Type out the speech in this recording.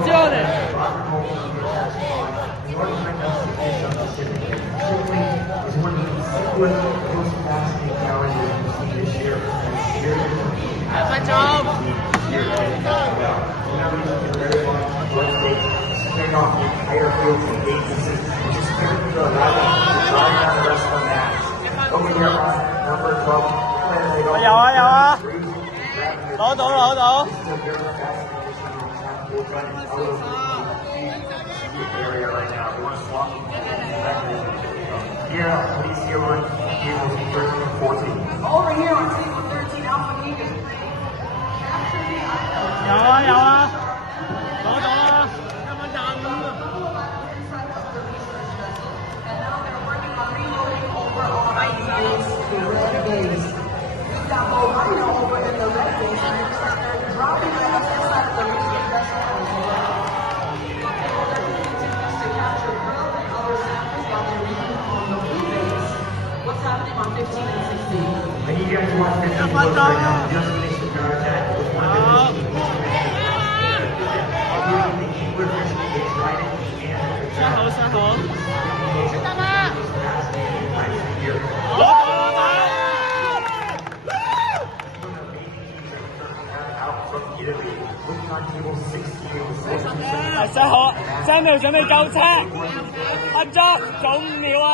Attenzione! Facciamo!有啊有啊，攞到攞到。Over here on table 13, Alpha Egan. 有啊有啊，攞到啊，根本賺咁啊！ And now they're working on reloading over on the red base. We've got Moreno over in the red base, and it looks like they're dropping the inside of the lead vessel as well. To capture Pearl and other samples while they're leaving on the blue base. What's happening on 15 and 16? And you guys watch 15 right now. Just finished the counterattack with one of the傷口傷口。 傷好，3秒準備救車，合作，仲5秒啊！